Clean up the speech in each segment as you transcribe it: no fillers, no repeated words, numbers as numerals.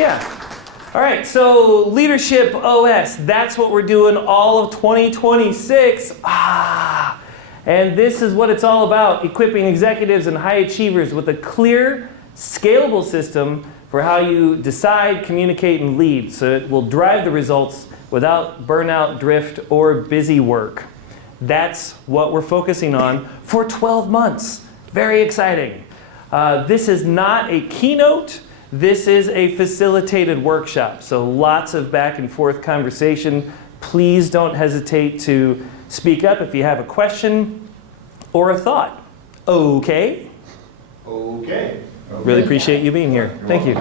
Yeah. All right, so Leadership OS, that's what we're doing all of 2026. And this is what it's all about, equipping executives and high achievers with a clear, scalable system for how you decide, communicate, and lead, so it will drive the results without burnout, drift, or busy work. That's what we're focusing on for 12 months. Very exciting. This is not a keynote. This is a facilitated workshop, so lots of back and forth conversation. Please don't hesitate to speak up if you have a question or a thought. Okay? Okay. Really appreciate you being here. Thank you.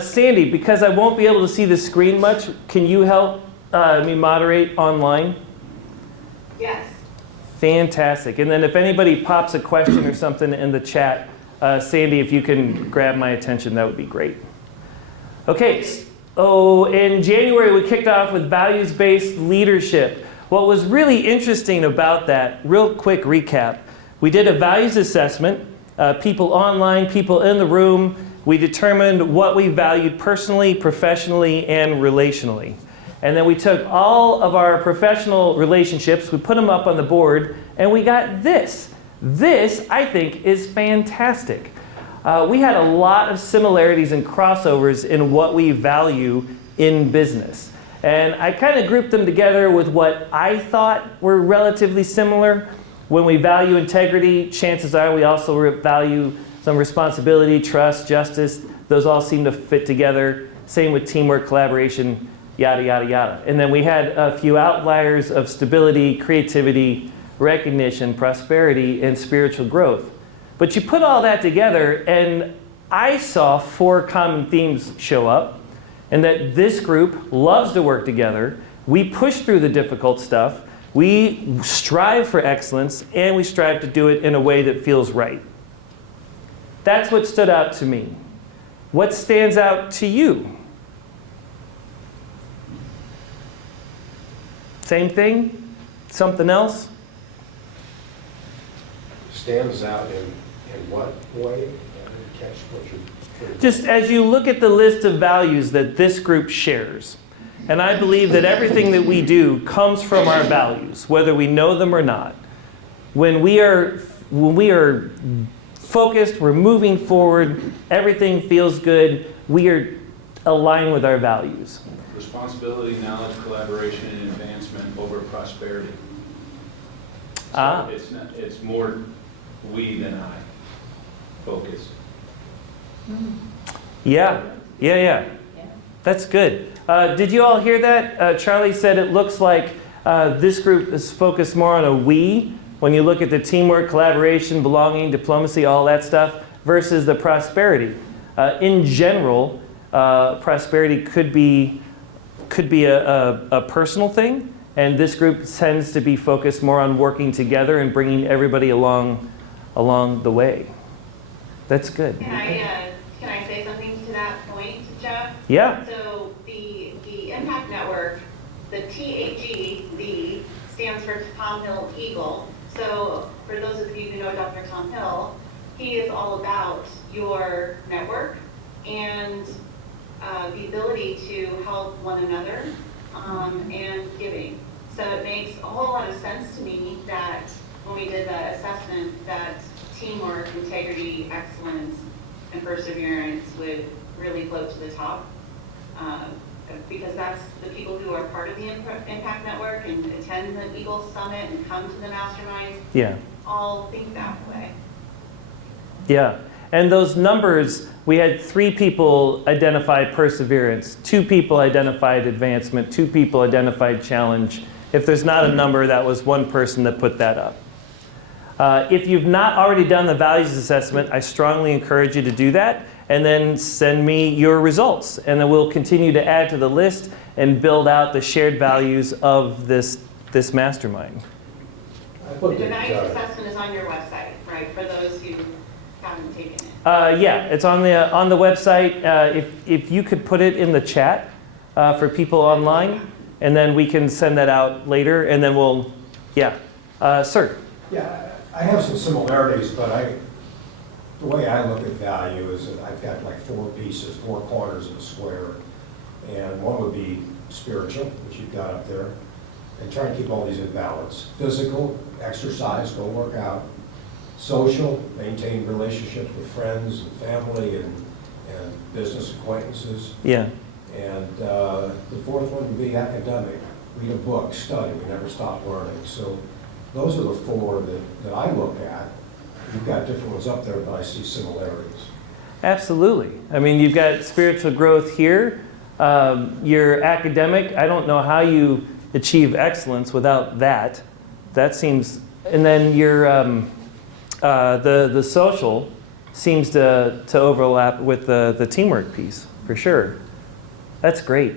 Sandy, because I won't be able to see the screen much, can you help me moderate online? Yes. Fantastic. And then if anybody pops a question or something in the chat, Sandy, if you can grab my attention, that would be great. Okay, so in January we kicked off with values-based leadership. What was really interesting about that, real quick recap, we did a values assessment, people online, people in the room. We determined what we valued personally, professionally, and relationally. And then we took all of our professional relationships, we put them up on the board, and we got this. This, I think, is fantastic. We had a lot of similarities and crossovers in what we value in business. And I kind of grouped them together with what I thought were relatively similar. When we value integrity, chances are we also value some responsibility, trust, justice. Those all seem to fit together. Same with teamwork, collaboration, yada, yada, yada. And then we had a few outliers of stability, creativity, recognition, prosperity, and spiritual growth. But you put all that together, and I saw 4 common themes show up, and that this group loves to work together. We push through the difficult stuff. We strive for excellence, and we strive to do it in a way that feels right. That's what stood out to me. What stands out to you? Same thing? Something else? Stands out in what way? I didn't catch what you're... Just as you look at the list of values that this group shares, and I believe that everything that we do comes from our values, whether we know them or not. When we are focused, we're moving forward, everything feels good, we are aligned with our values. Responsibility, knowledge, collaboration, and advancement over prosperity. So it's more we than I focused. Yeah. That's good. Did you all hear that? Charlie said it looks like this group is focused more on a we, when you look at the teamwork, collaboration, belonging, diplomacy, all that stuff, versus the prosperity. In general, prosperity could be a personal thing, and this group tends to be focused more on working together and bringing everybody along the way. That's good. Can I say something to that point, Jeff? Yeah. So the Impact Network, the TAG, the stands for Tom Hill Eagle. So for those of you who know Dr. Tom Hill, he is all about your network and the ability to help one another and giving. So it makes a whole lot of sense to me that when we did the assessment that teamwork, integrity, excellence, and perseverance would really float to the top. Because that's the people who are part of the Impact Network and attend the Eagle Summit and come to the Mastermind, all think that way. Yeah, and those numbers, we had 3 people identify perseverance, 2 people identified advancement, 2 people identified challenge. If there's not a number, that was 1 person that put that up. If you've not already done the values assessment, I strongly encourage you to do that, and then send me your results. And then we'll continue to add to the list and build out the shared values of this mastermind. The values assessment is on your website, right, for those who haven't taken it? Yeah, it's on the website. If you could put it in the chat for people online, and then we can send that out later, and then we'll, sir. Yeah, I have some similarities, but The way I look at value is that I've got like 4 pieces, 4 corners of a square. And one would be spiritual, which you've got up there, and try and keep all these in balance. Physical, exercise, go work out. Social, maintain relationships with friends and family and business acquaintances. Yeah. And the 4th one would be academic. Read a book, study, we never stop learning. So those are the 4 that I look at. You've got different ones up there, but I see similarities. Absolutely. I mean, you've got spiritual growth here. Your academic, I don't know how you achieve excellence without that. That seems, and then your the social seems to overlap with the teamwork piece for sure. That's great.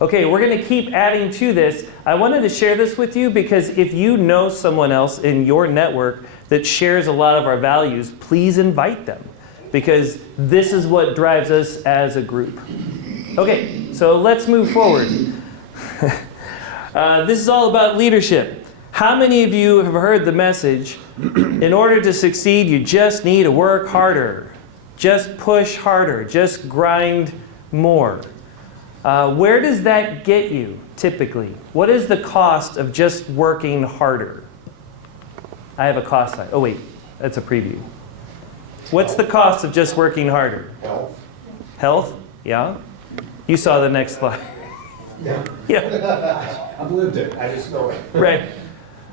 Okay, we're going to keep adding to this. I wanted to share this with you because if you know someone else in your network that shares a lot of our values, please invite them because this is what drives us as a group. Okay, so let's move forward. This is all about leadership. How many of you have heard the message, in order to succeed, you just need to work harder. Just push harder. Just grind more. Where does that get you, typically? What is the cost of just working harder? I have a cost side. Oh, wait. That's a preview. What's the cost of just working harder? Health. Health? Yeah. You saw the next slide. Yeah. Yeah. I've lived it, I just know it. Right.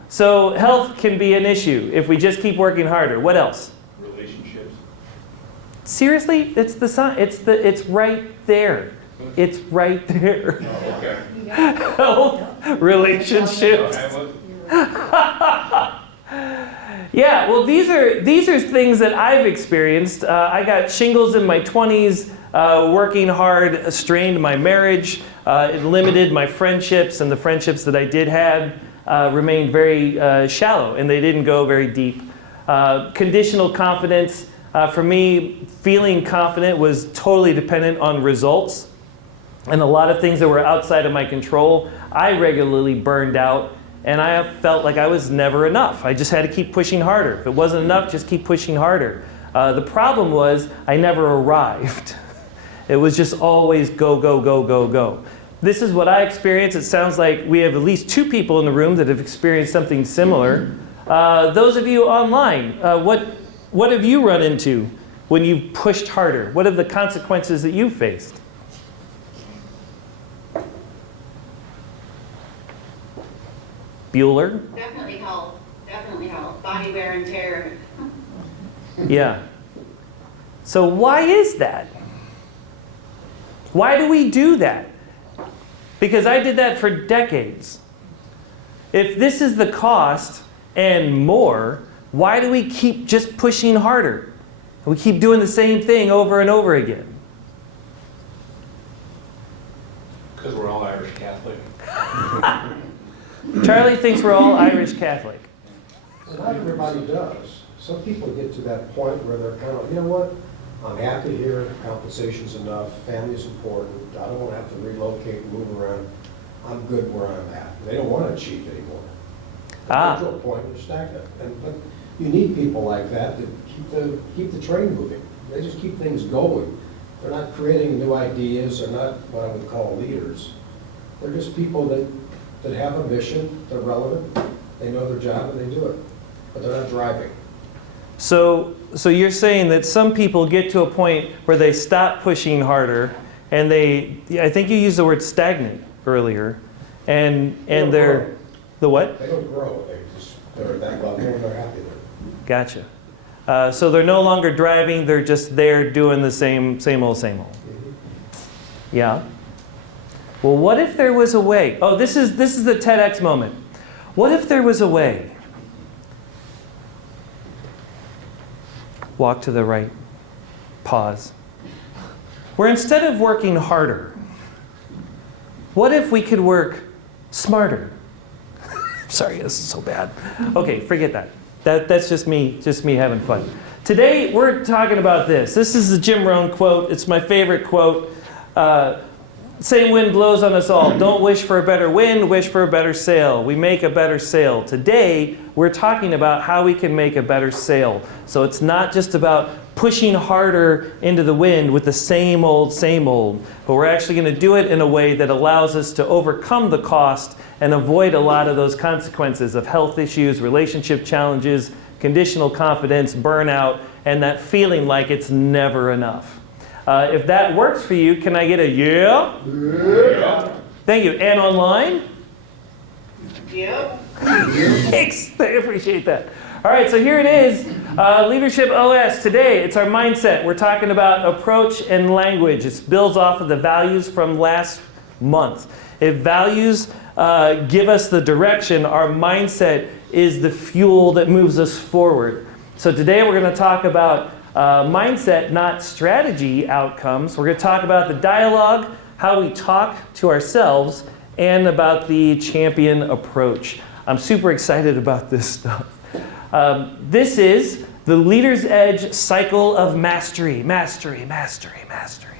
So health can be an issue if we just keep working harder. What else? Relationships. Seriously, it's the sign. It's right there. It's right there. Oh, okay. Health, relationships. Yeah, well, these are things that I've experienced. I got shingles in my 20s. Working hard strained my marriage. It limited my friendships, and the friendships that I did have remained very shallow, and they didn't go very deep. Conditional confidence, for me, feeling confident was totally dependent on results, and a lot of things that were outside of my control, I regularly burned out, and I felt like I was never enough. I just had to keep pushing harder. If it wasn't enough, just keep pushing harder. The problem was I never arrived. It was just always go, go, go, go, go. This is what I experienced. It sounds like we have at least 2 people in the room that have experienced something similar. Those of you online, what have you run into when you've pushed harder? What are the consequences that you've faced? Bueller? Definitely health, body wear and tear. Yeah. So why is that? Why do we do that? Because I did that for decades. If this is the cost and more, why do we keep just pushing harder? We keep doing the same thing over and over again. Because we're all Irish Catholic. Charlie thinks we're all Irish Catholic. Well, not everybody does. Some people get to that point where they're kind of, you know what? I'm happy here, compensation's enough, family's important, I don't want to have to relocate, move around. I'm good where I'm at. They don't want to achieve anymore. They get to a point they're stagnant. But you need people like that to keep the train moving. They just keep things going. They're not creating new ideas, they're not what I would call leaders. They're just people that have a mission, they're relevant, they know their job and they do it. But they're not driving. So you're saying that some people get to a point where they stop pushing harder, and I think you used the word stagnant earlier, and they're grow. the what? They don't grow. They're at that level and they're happy there. Gotcha. So they're no longer driving; they're just there doing the same old. Mm-hmm. Yeah. Well, what if there was a way? Oh, this is the TEDx moment. What if there was a way? Walk to the right. Pause. Where instead of working harder, what if we could work smarter? Sorry, this is so bad. Okay, forget that. That's just me having fun. Today, we're talking about this. This is the Jim Rohn quote. It's my favorite quote. Same wind blows on us all. Don't wish for a better wind, wish for a better sail. We make a better sail. Today, we're talking about how we can make a better sail. So it's not just about pushing harder into the wind with the same old, but we're actually going to do it in a way that allows us to overcome the cost and avoid a lot of those consequences of health issues, relationship challenges, conditional confidence, burnout, and that feeling like it's never enough. If that works for you, can I get a yeah? Yeah. Thank you. And online? Yep. Thanks. I appreciate that. All right, so here it is. Leadership OS. Today, it's our mindset. We're talking about approach and language. It builds off of the values from last month. If values give us the direction, our mindset is the fuel that moves us forward. So today we're going to talk about mindset, not strategy outcomes. We're going to talk about the dialogue, how we talk to ourselves, and about the champion approach. I'm super excited about this stuff. This is the Leader's Edge cycle of mastery. Mastery, mastery, mastery.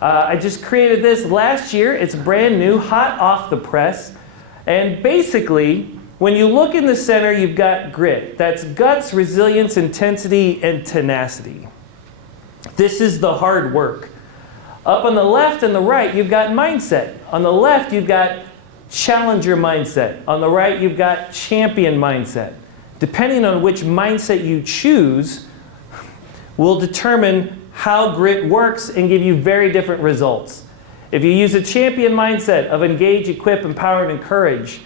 I just created this last year. It's brand new, hot off the press. And basically, when you look in the center, you've got grit. That's guts, resilience, intensity, and tenacity. This is the hard work. Up on the left and the right, you've got mindset. On the left, you've got challenger mindset. On the right, you've got champion mindset. Depending on which mindset you choose, will determine how grit works and give you very different results. If you use a champion mindset of engage, equip, empower, and encourage,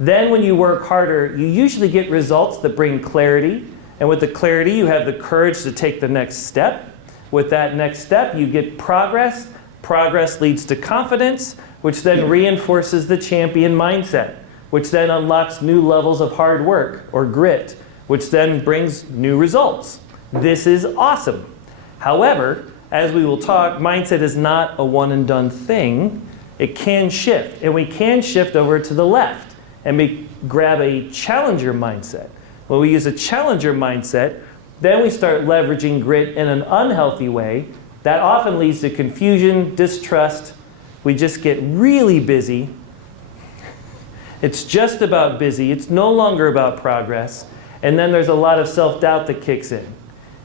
then when you work harder, you usually get results that bring clarity. And with the clarity, you have the courage to take the next step. With that next step, you get progress. Progress leads to confidence, which then reinforces the champion mindset, which then unlocks new levels of hard work or grit, which then brings new results. This is awesome. However, as we will talk, mindset is not a one and done thing. It can shift, and we can shift over to the left and grab a challenger mindset. When we use a challenger mindset, then we start leveraging grit in an unhealthy way. That often leads to confusion, distrust. We just get really busy. It's just about busy. It's no longer about progress. And then there's a lot of self-doubt that kicks in.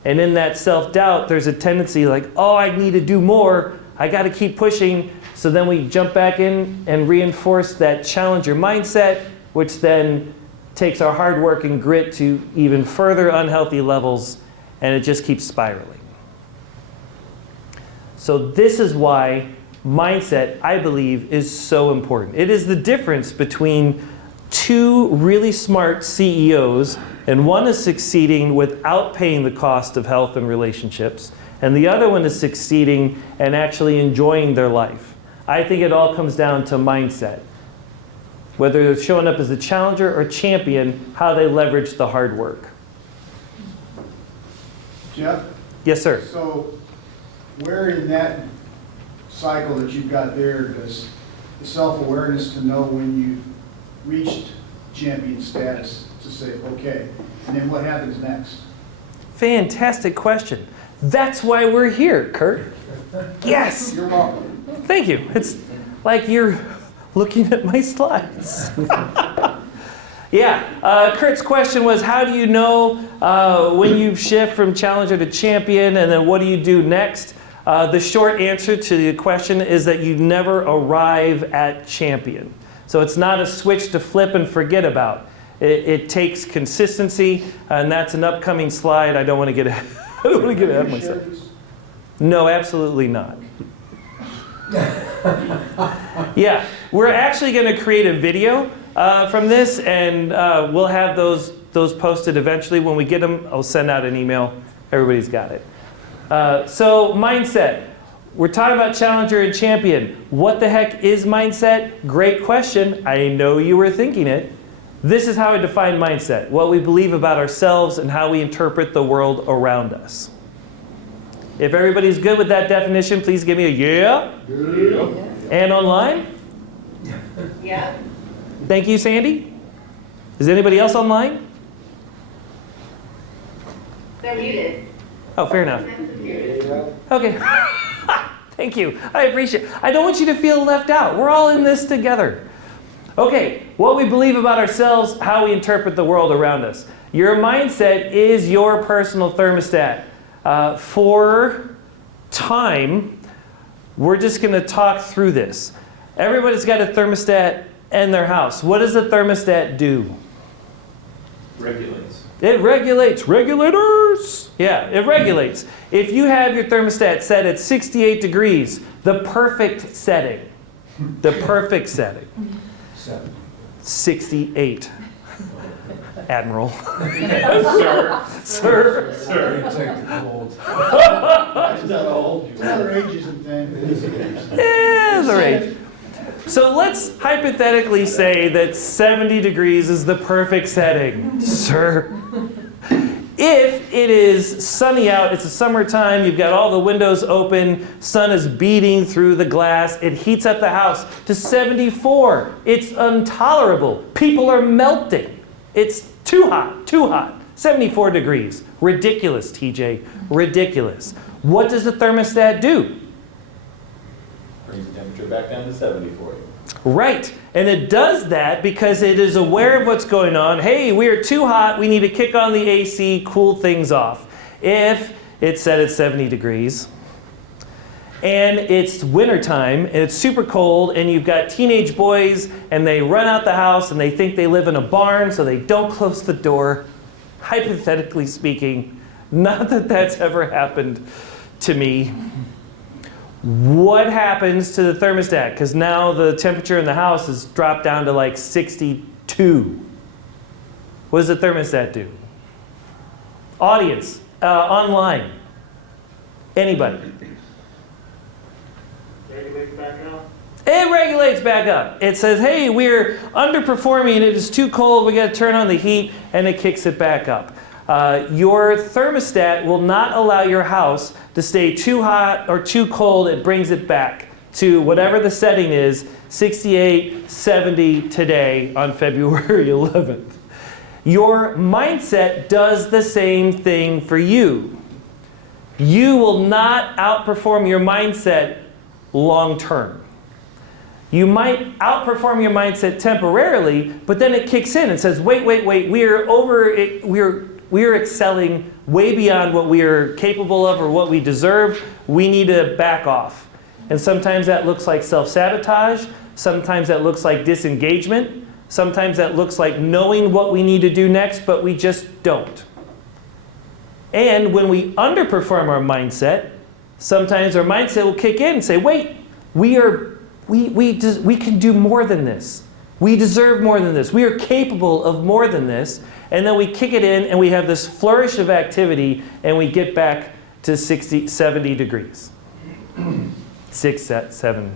And in that self-doubt, there's a tendency like, oh, I need to do more. I got to keep pushing. So then we jump back in and reinforce that challenger mindset, which then takes our hard work and grit to even further unhealthy levels, and it just keeps spiraling. So this is why mindset, I believe, is so important. It is the difference between two really smart CEOs, and one is succeeding without paying the cost of health and relationships, and the other one is succeeding and actually enjoying their life. I think it all comes down to mindset. Whether they're showing up as a challenger or champion, how they leverage the hard work. Jeff? Yes, sir. So where in that cycle that you've got there does the self-awareness to know when you've reached champion status to say, okay, and then what happens next? Fantastic question. That's why we're here, Kurt. Yes. You're welcome. Thank you. It's like you're looking at my slides. Yeah, Kurt's question was, how do you know when you shift from challenger to champion, and then what do you do next? The short answer to the question is that you never arrive at champion. So it's not a switch to flip and forget about. It takes consistency, and that's an upcoming slide. I don't want to get ahead, of myself. No, absolutely not. Yeah, we're actually going to create a video from this, and we'll have those posted eventually. When we get them, I'll send out an email. Everybody's got it. So mindset. We're talking about challenger and champion. What the heck is mindset? Great question. I know you were thinking it. This is how I define mindset. What we believe about ourselves and how we interpret the world around us. If everybody's good with that definition, please give me a yeah. Yeah. And online? Yeah. Thank you, Sandy. Is anybody else online? They're muted. Oh, fair enough. That's muted. Okay. Thank you. I appreciate it. I don't want you to feel left out. We're all in this together. Okay, what we believe about ourselves, how we interpret the world around us. Your mindset is your personal thermostat. For time, we're just going to talk through this. Everybody's got a thermostat in their house. What does a thermostat do? Regulates. It regulates. Regulators! Yeah, it regulates. If you have your thermostat set at 68 degrees, the perfect setting, 68. Admiral. Sir. Other ages and things. Yeah, the range. So let's hypothetically say that 70 degrees is the perfect setting, sir. If it is sunny out, it's a summertime, you've got all the windows open, sun is beating through the glass, it heats up the house to 74. It's intolerable. People are melting. It's too hot, too hot. 74 degrees. Ridiculous, TJ. Ridiculous. What does the thermostat do? Brings the temperature back down to 70 for you. Right. And it does that because it is aware of what's going on. Hey, we are too hot. We need to kick on the AC, cool things off. If it's set at 70 degrees and it's wintertime and it's super cold and you've got teenage boys and they run out the house and they think they live in a barn so they don't close the door, hypothetically speaking, not that that's ever happened to me. What happens to the thermostat? Because now the temperature in the house has dropped down to like 62. What does the thermostat do? Audience, online, anybody. Regulates back up. It regulates back up. It says, hey, we're underperforming, it is too cold, we got to turn on the heat, and it kicks it back up. Your thermostat will not allow your house to stay too hot or too cold. It brings it back to whatever the setting is, 68, 70 today on February 11th. Your mindset does the same thing for you. You will not outperform your mindset long term. You might outperform your mindset temporarily, but then it kicks in and says, wait, we are excelling way beyond what we are capable of or what we deserve. We need to back off. And sometimes that looks like self-sabotage. Sometimes that looks like disengagement. Sometimes that looks like knowing what we need to do next, but we just don't. And when we underperform our mindset, sometimes our mindset will kick in and say, wait, we can do more than this. We deserve more than this. We are capable of more than this. And then we kick it in and we have this flourish of activity and we get back to 60, 70 degrees. 6, 7.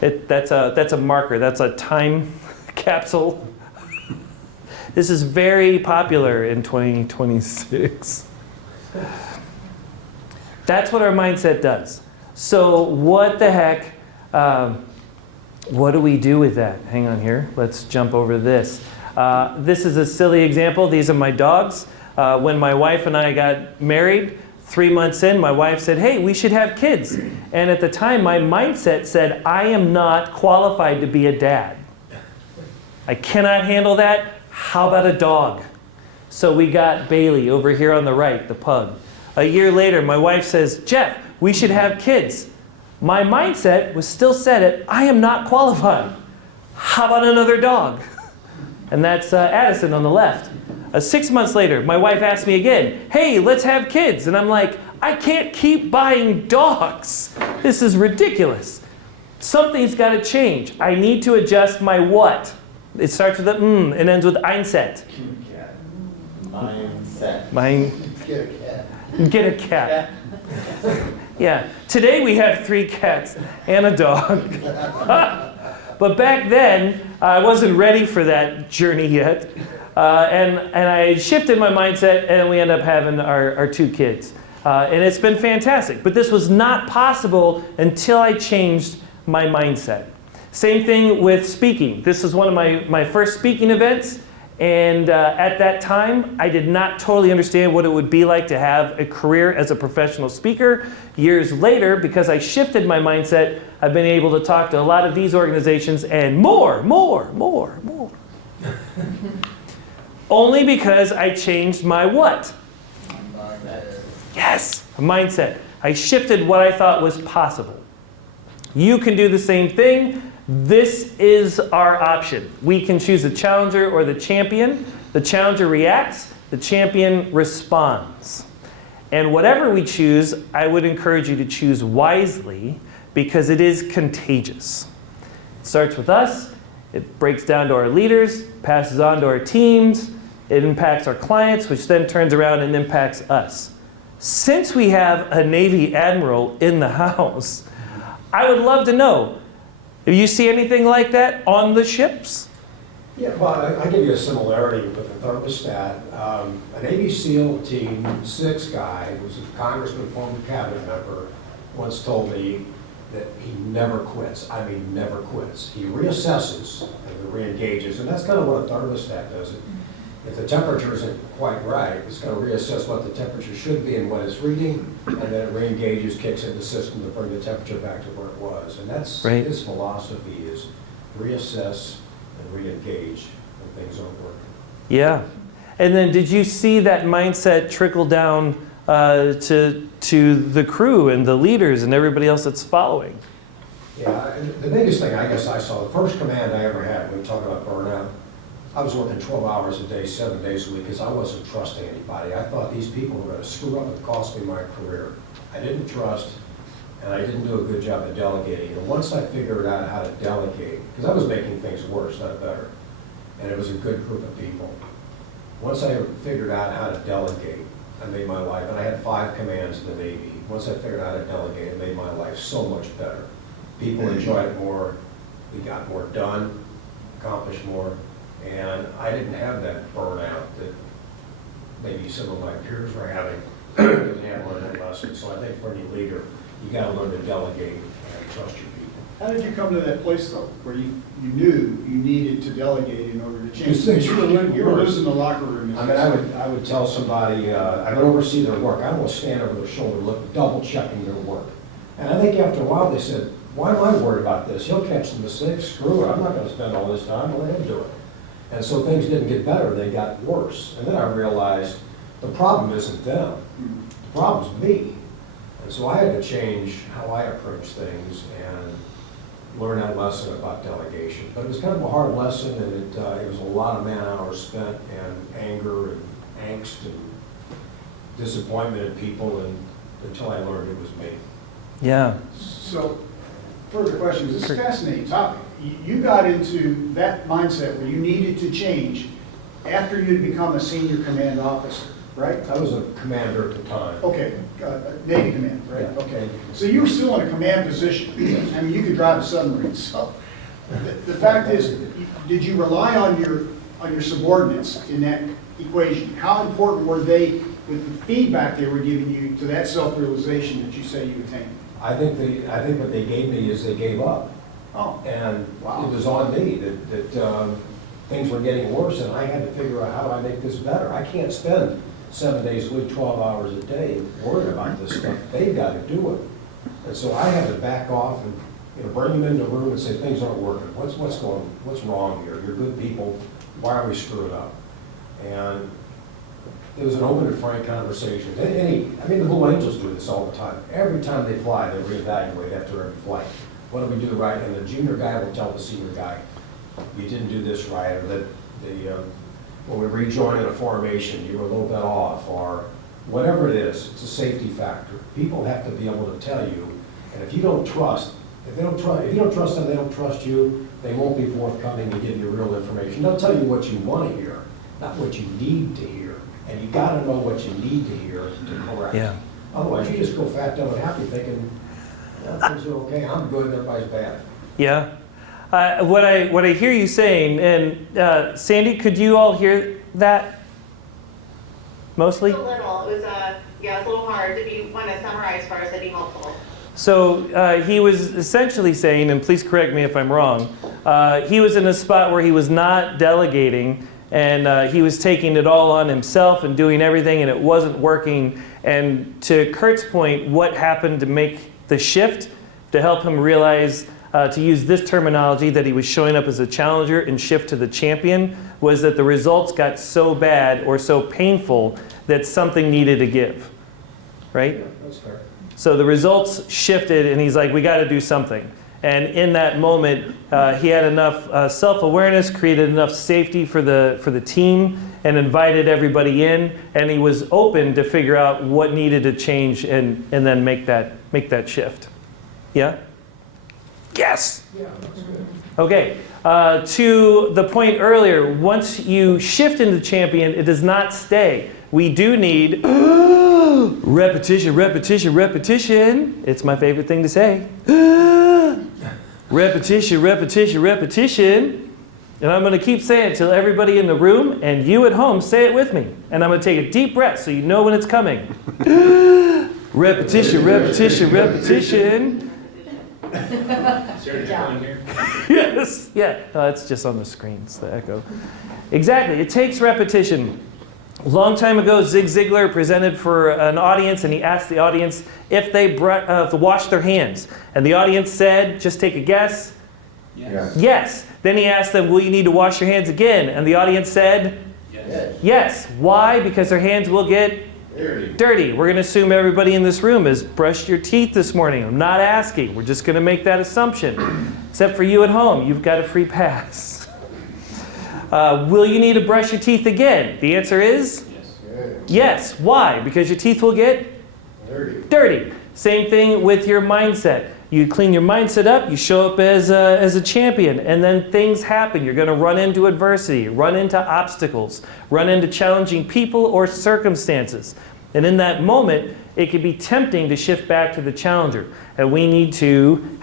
That's a marker. That's a time capsule. This is very popular in 2026. That's what our mindset does. So what the heck, what do we do with that? Hang on here. Let's jump over this. This is a silly example. These are my dogs. When my wife and I got married, 3 months in, my wife said, hey, we should have kids. And at the time, my mindset said, I am not qualified to be a dad. I cannot handle that. How about a dog? So we got Bailey over here on the right, the pug. A year later, my wife says, Jeff, we should have kids. My mindset was still set at, I am not qualified. How about another dog? And that's Addison on the left. 6 months later, my wife asked me again, hey, let's have kids. And I'm like, I can't keep buying dogs. This is ridiculous. Something's got to change. I need to adjust my what? It starts with a and ends with Einset. Mindset. Get a cat. Get a cat. Yeah. Today we have 3 cats and a dog. But back then, I wasn't ready for that journey yet. And I shifted my mindset, and we ended up having our 2 kids. And it's been fantastic. But this was not possible until I changed my mindset. Same thing with speaking. This is one of my first speaking events. And at that time, I did not totally understand what it would be like to have a career as a professional speaker. Years later, because I shifted my mindset, I've been able to talk to a lot of these organizations and more. Only because I changed my what? Yes, a mindset. I shifted what I thought was possible. You can do the same thing. This is our option. We can choose the challenger or the champion. The challenger reacts, the champion responds. And whatever we choose, I would encourage you to choose wisely because it is contagious. It starts with us, it breaks down to our leaders, passes on to our teams, it impacts our clients, which then turns around and impacts us. Since we have a Navy admiral in the house, I would love to know, do you see anything like that on the ships? Yeah, well, I give you a similarity with the thermostat. A Navy SEAL Team 6 guy, who was a congressman, former cabinet member, once told me that he never quits. I mean, never quits. He reassesses and re-engages, and that's kind of what a thermostat does. If the temperature isn't quite right, it's going to reassess what the temperature should be and what it's reading, and then it re-engages, kicks in the system to bring the temperature back to where it was. And that's right. His philosophy is reassess and re-engage when things aren't working. Yeah. And then did you see that mindset trickle down to the crew and the leaders and everybody else that's following? Yeah, and the biggest thing I guess I saw, the first command I ever had when we talk about burnout, I was working 12 hours a day, 7 days a week, because I wasn't trusting anybody. I thought these people were going to screw up and cost me my career. I didn't trust, and I didn't do a good job of delegating. And once I figured out how to delegate, because I was making things worse, not better, and it was a good group of people. Once I figured out how to delegate, I made my life, and I had 5 commands in the Navy. Once I figured out how to delegate, it made my life so much better. People enjoyed it more, we got more done, accomplished more, and I didn't have that burnout that maybe some of my peers were having because they hadn't learned that lesson. So I think for any leader, you got to learn to delegate and trust your people. How did you come to that place, though, where you knew you needed to delegate in order to change? Just things You were losing the locker room. I mean, I would tell somebody, I would oversee their work. I would stand over their shoulder, look, double checking their work. And I think after a while they said, why am I worried about this? He'll catch the mistakes, screw it, I'm not gonna spend all this time, let him do it. And so things didn't get better, they got worse. And then I realized the problem isn't them, the problem's me. And so I had to change how I approach things and learn that lesson about delegation. But it was kind of a hard lesson, and it was a lot of man hours spent, and anger and angst and disappointment in people, and until I learned it was me. Yeah. So, further questions. This is a fascinating topic. You got into that mindset where you needed to change after you had become a senior command officer, right? I was a commander at the time. Okay, Navy command, right? Yeah. Okay. So you were still in a command position. I mean, you could drive a submarine. So the fact is, did you rely on your subordinates in that equation? How important were they with the feedback they were giving you to that self-realization that you say you attained? I think what they gave me is they gave up. Oh, And wow. it was on me that things were getting worse, and I had to figure out how do I make this better. I can't spend 7 days a week, 12 hours a day worrying about this stuff. They've got to do it. And so I had to back off and bring them into the room and say, things aren't working. What's wrong here? You're good people. Why are we screwing up? And it was an open and frank conversation. The Blue Angels do this all the time. Every time they fly, they reevaluate after every flight. What do we do right? And the junior guy will tell the senior guy, you didn't do this right, or that when we rejoin in a formation, you were a little bit off, or whatever it is. It's a safety factor. People have to be able to tell you, and if you don't trust, if you don't trust them, they don't trust you, they won't be forthcoming to give you real information. They'll tell you what you want to hear, not what you need to hear. And you got to know what you need to hear to correct. Yeah. Otherwise, you just go fat, dumb, and happy thinking, things are okay, I'm good, everybody's bad. Yeah. What I hear you saying, and Sandy, could you all hear that? Mostly? Just a little. It was it's a little hard to be want to summarize as far as to be helpful. So he was essentially saying, and please correct me if I'm wrong, he was in a spot where he was not delegating, and he was taking it all on himself and doing everything, and it wasn't working. And to Kurt's point, what happened to make the shift to help him realize, to use this terminology, that he was showing up as a challenger and shift to the champion, was that the results got so bad or so painful that something needed to give. right? That's fair. So the results shifted, and he's like, we got to do something. And in that moment, he had enough self-awareness, created enough safety for the team, and invited everybody in. And he was open to figure out what needed to change and then make that shift. Yeah? Yes! Yeah, that's good. Okay. To the point earlier, once you shift into champion, it does not stay. We do need repetition, repetition, repetition. It's my favorite thing to say. Repetition, repetition, repetition. And I'm going to keep saying it till everybody in the room and you at home say it with me. And I'm going to take a deep breath so you know when it's coming. Repetition, repetition, repetition. Is there an echo in here? Yes. Yeah. It's just on the screen. It's the echo. Exactly. It takes repetition. A long time ago, Zig Ziglar presented for an audience, and he asked the audience if they washed their hands. And the audience said, just take a guess. Yes. Yes. Then he asked them, will you need to wash your hands again? And the audience said, Yes. yes. Why? Because their hands will get dirty. We're going to assume everybody in this room has brushed your teeth this morning. I'm not asking. We're just going to make that assumption. Except for you at home, you've got a free pass. Will you need to brush your teeth again? The answer is yes. Why? Because your teeth will get dirty. Same thing with your mindset. You clean your mindset up, you show up as a champion, and then things happen. You're going to run into adversity, run into obstacles, run into challenging people or circumstances. And in that moment, it can be tempting to shift back to the challenger. And we need to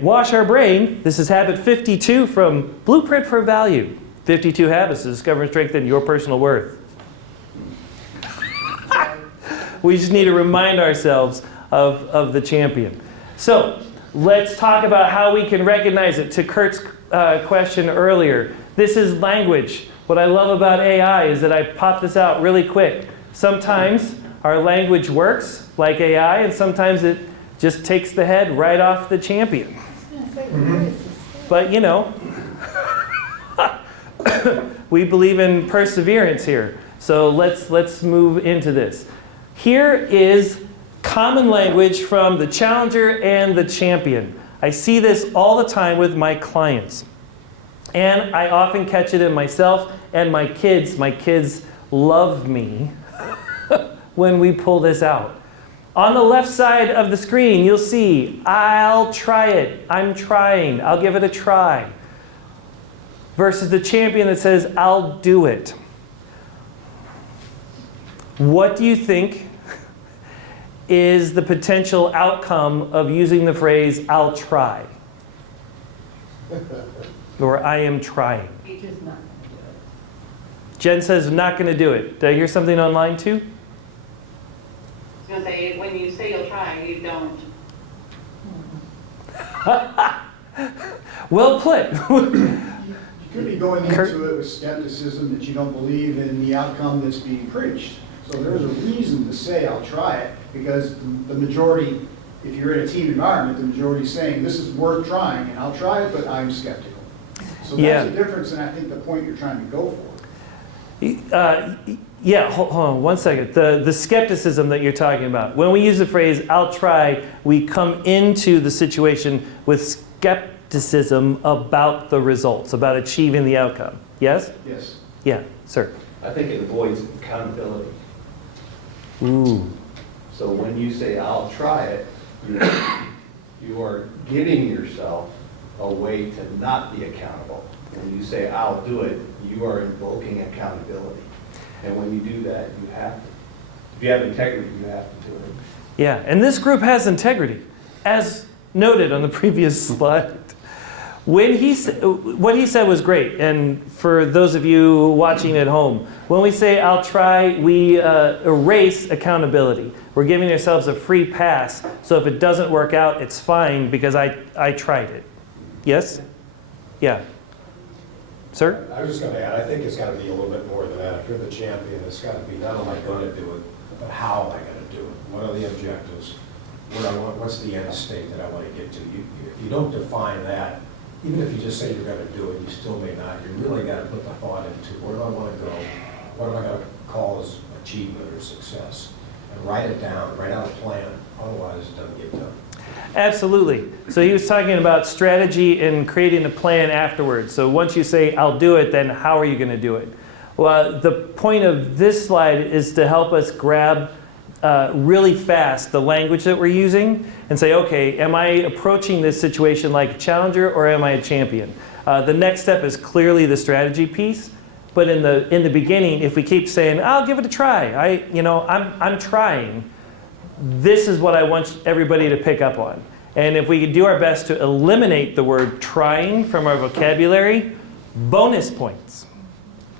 #wash our brain. This is habit 52 from Blueprint for Value. 52 habits to discover and strengthen your personal worth. We just need to remind ourselves of the champion. So let's talk about how we can recognize it. To Kurt's question earlier, this is language. What I love about AI is that I pop this out really quick. Sometimes our language works like AI, and sometimes it just takes the head right off the champion. But you know, we believe in perseverance here. So let's move into this. Here is common language from the challenger and the champion. I see this all the time with my clients. And I often catch it in myself and my kids. My kids love me when we pull this out. On the left side of the screen, you'll see, I'll try it. I'm trying. I'll give it a try. Versus the champion that says, I'll do it. What do you think is the potential outcome of using the phrase, I'll try? Or I am trying. Jen says, not going to do it. Did I hear something online too? I was going to say, when you say you'll try, you don't. Well put. You could be going into it with skepticism that you don't believe in the outcome that's being preached. So there's a reason to say, I'll try it, because the majority, if you're in a team environment, the majority is saying, this is worth trying, and I'll try it, but I'm skeptical. So that's the difference, and I think the point you're trying to go for. Yeah, hold on one second. The skepticism that you're talking about. When we use the phrase, I'll try, we come into the situation with skepticism about the results, about achieving the outcome. Yes? Yes. Yeah, sir. I think it avoids accountability. Ooh. So when you say, I'll try it, you are giving yourself a way to not be accountable. When you say, I'll do it, you are invoking accountability. And when you do that, you have to. If you have integrity, you have to do it. Yeah, and this group has integrity, as noted on the previous slide. What he said was great, and for those of you watching at home, when we say, I'll try, we erase accountability. We're giving ourselves a free pass, so if it doesn't work out, it's fine because I tried it. Yes? Yeah. Sir? I was just going to add, I think it's got to be a little bit more than that. If you're the champion, it's got to be not only going to do it, but how am I going to do it? What are the objectives? What's the end state that I want to get to? If you don't define that, even if you just say you're going to do it, you still may not. You really got to put the thought into where do I want to go? What am I going to call as achievement or success? and write it down, write out a plan, otherwise it doesn't get done. Absolutely. So he was talking about strategy and creating a plan afterwards. So once you say, I'll do it, then how are you going to do it? Well, the point of this slide is to help us grab really fast the language that we're using and say, okay, am I approaching this situation like a challenger or am I a champion? The next step is clearly the strategy piece. But in the beginning, if we keep saying, I'll give it a try, I'm trying, this is what I want everybody to pick up on. And if we do our best to eliminate the word trying from our vocabulary, bonus points.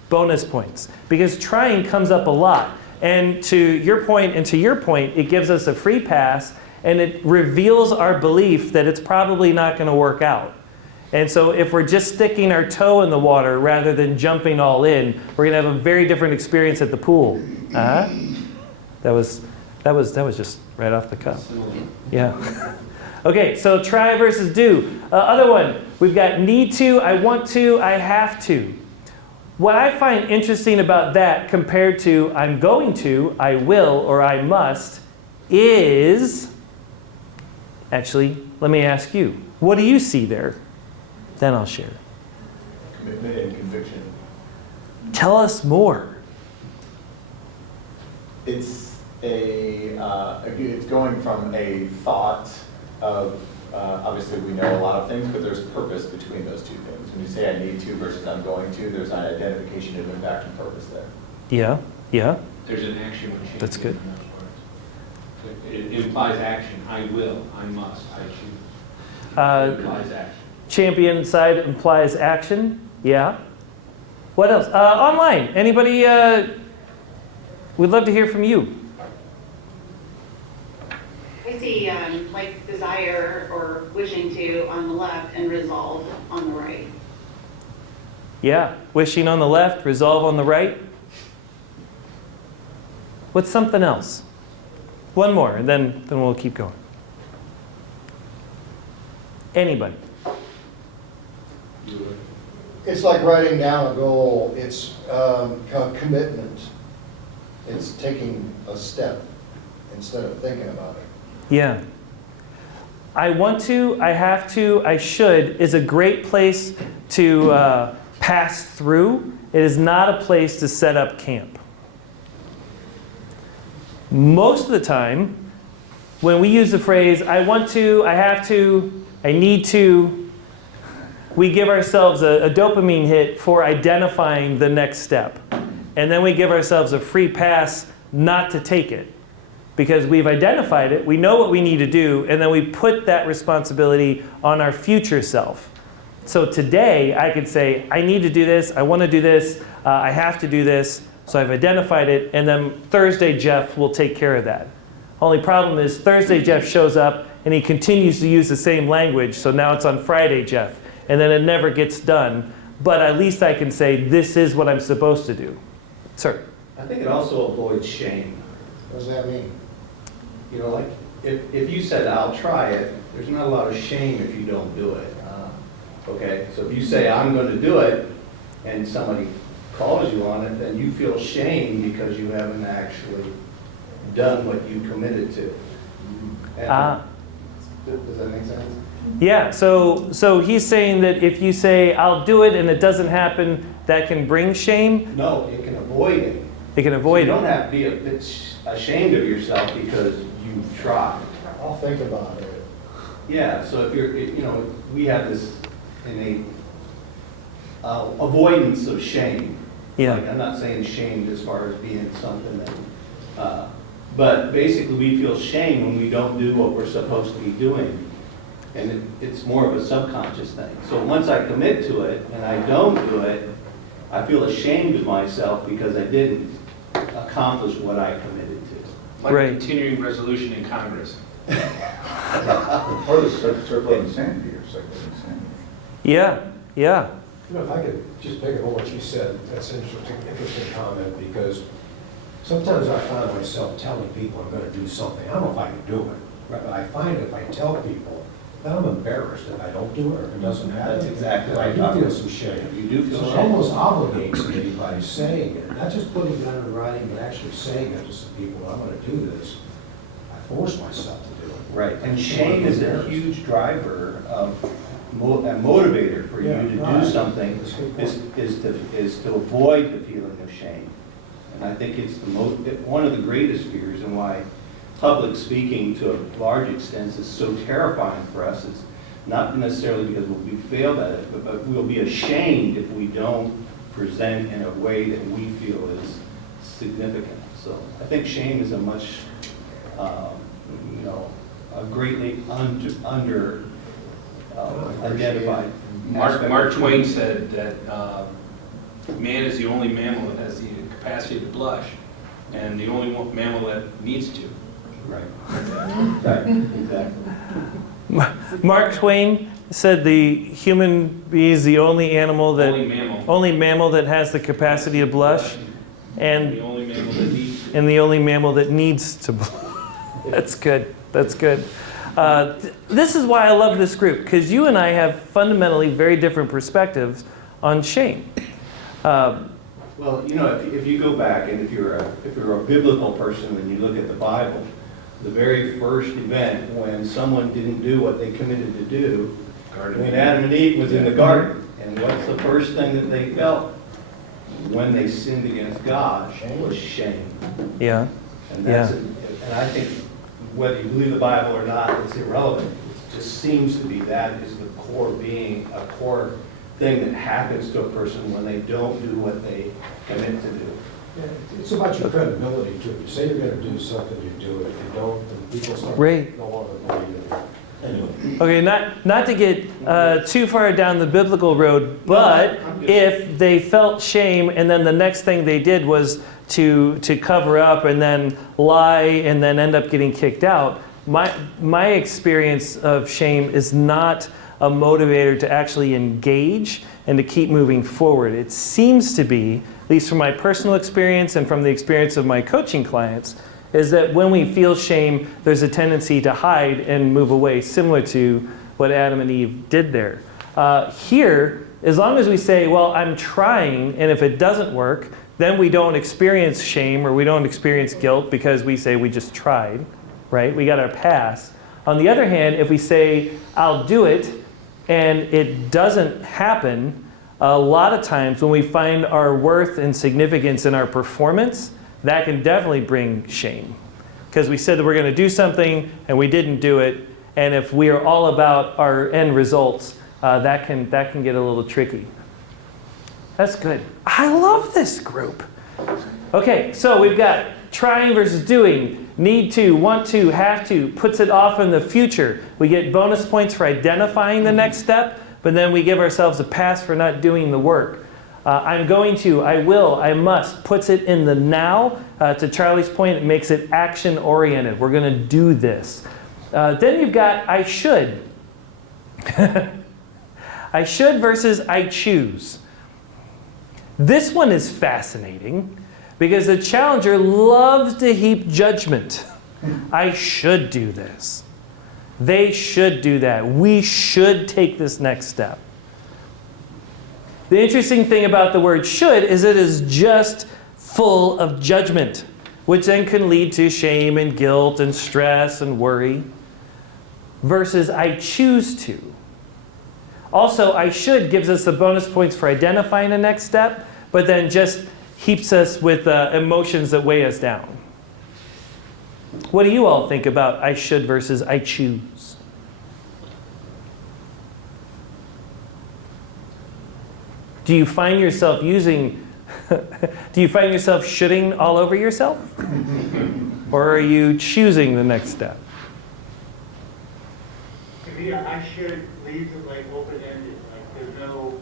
Bonus points. Because trying comes up a lot. And to your point and to your point, it gives us a free pass and it reveals our belief that it's probably not going to work out. And so if we're just sticking our toe in the water rather than jumping all in, we're going to have a very different experience at the pool. That was just right off the cuff. Yeah. Okay, so try versus do. Other one, we've got need to, I want to, I have to. What I find interesting about that compared to I'm going to, I will, or I must, is, actually, let me ask you, what do you see there? Then I'll share. Commitment and conviction. Tell us more. It's it's going from a thought of, obviously we know a lot of things, but there's purpose between those two things. When you say I need to versus I'm going to, there's an identification of impact and purpose there. Yeah, yeah. There's an action when changing. That's good. in those words. It implies action. I will, I must, I choose. It implies action. Champion side implies action. Yeah. What else? Online. Anybody? We'd love to hear from you. I see like desire or wishing to on the left and resolve on the right. Yeah. Wishing on the left, resolve on the right. What's something else? One more, and then we'll keep going. Anybody? It's like writing down a goal. It's commitment. It's taking a step instead of thinking about it. Yeah. I want to, I have to, I should is a great place to pass through. It is not a place to set up camp. Most of the time, when we use the phrase, I want to, I have to, I need to, we give ourselves a dopamine hit for identifying the next step. And then we give ourselves a free pass not to take it. Because we've identified it, we know what we need to do, and then we put that responsibility on our future self. So today, I could say, I need to do this, I want to do this, I have to do this, so I've identified it, and then Thursday, Jeff will take care of that. Only problem is Thursday, Jeff shows up, and he continues to use the same language, so now it's on Friday, Jeff, and then it never gets done. But at least I can say, this is what I'm supposed to do. Sir? I think it also avoids shame. What does that mean? You know, like, if you said, I'll try it, there's not a lot of shame if you don't do it. Okay, so if you say, I'm going to do it, and somebody calls you on it, then you feel shame because you haven't actually done what you committed to. And does that make sense? Yeah, so he's saying that if you say, I'll do it, and it doesn't happen, that can bring shame? No, it can avoid it. It can avoid You it. don't have to be a bit ashamed of yourself because you've tried. I'll think about it. Yeah, so if you're, we have this innate avoidance of shame. Yeah. Like, I'm not saying shame as far as being something that, but basically we feel shame when we don't do what we're supposed to be doing. And it's more of a subconscious thing. So once I commit to it and I don't do it, I feel ashamed of myself because I didn't accomplish what I committed to. Like Right. a continuing resolution in Congress. Or the circulating sanity or circulating sanity. Yeah, yeah. If I could just pick up on what you said, that's an interesting comment, because sometimes I find myself telling people I'm going to do something. I don't know if I can do it, but I find if I tell people, then I'm embarrassed if I don't do it or if it doesn't happen. That's exactly I right. do feel some shame. You do feel So it shame. almost obligates me by saying it, not just putting it down in writing, but actually saying it to some people, I'm gonna do this. I force myself to do it. Right, and shame is a huge driver of, a motivator for you Yeah, to do right. something, That's a good point. is to avoid the feeling of shame. And I think it's one of the greatest fears, and why public speaking to a large extent is so terrifying for us. It's not necessarily because we failed at it, but we'll be ashamed if we don't present in a way that we feel is significant. So I think shame is a much, a greatly under identified. aspect Mark of Twain human- said that man is the only mammal that has the capacity to blush, and the only mammal that needs to. Right. Exactly. Mark Twain said the human being is the only animal that Only mammal. that has the capacity to blush, The and only mammal that needs to. the only mammal that needs to blush. That's good. That's good. This is why I love this group, because you and I have fundamentally very different perspectives on shame. Well, if you go back, and if you're a biblical person and you look at the Bible, the very first event when someone didn't do what they committed to do, when Adam and Eve was in the garden, and what's the first thing that they felt when they sinned against God was shame. Yeah. And and I think whether you believe the Bible or not, it's irrelevant. It just seems to be that is the core thing that happens to a person when they don't do what they commit to do. Yeah, it's about your credibility too. If you say you're gonna do something, you do it. If you don't, then people start Right. no longer believing it. Anyway. Okay, not to get too far down the biblical road, but I'm good. if they felt shame and then the next thing they did was to cover up and then lie and then end up getting kicked out, my experience of shame is not a motivator to actually engage and to keep moving forward. It seems to be, at least from my personal experience and from the experience of my coaching clients, is that when we feel shame, there's a tendency to hide and move away, similar to what Adam and Eve did there. Here, as long as we say, well, I'm trying, and if it doesn't work, then we don't experience shame or we don't experience guilt because we say we just tried, right? We got our pass. On the other hand, if we say, I'll do it, and it doesn't happen, a lot of times when we find our worth and significance in our performance, that can definitely bring shame. Because we said that we're going to do something and we didn't do it, and if we are all about our end results, that can get a little tricky. That's good. I love this group. Okay, so we've got trying versus doing, need to, want to, have to, puts it off in the future. We get bonus points for identifying the next step, but then we give ourselves a pass for not doing the work. I'm going to, I will, I must, puts it in the now. To Charlie's point, it makes it action-oriented. We're going to do this. Then you've got I should. I should versus I choose. This one is fascinating because the challenger loves to heap judgment. I should do this. They should do that. We should take this next step. The interesting thing about the word should is it is just full of judgment, which then can lead to shame and guilt and stress and worry, versus I choose to. Also, I should gives us the bonus points for identifying the next step, but then just heaps us with emotions that weigh us down. What do you all think about I should versus I choose? Do you find yourself shoulding all over yourself? Or are you choosing the next step? To me, I should leave it like open-ended, like there's no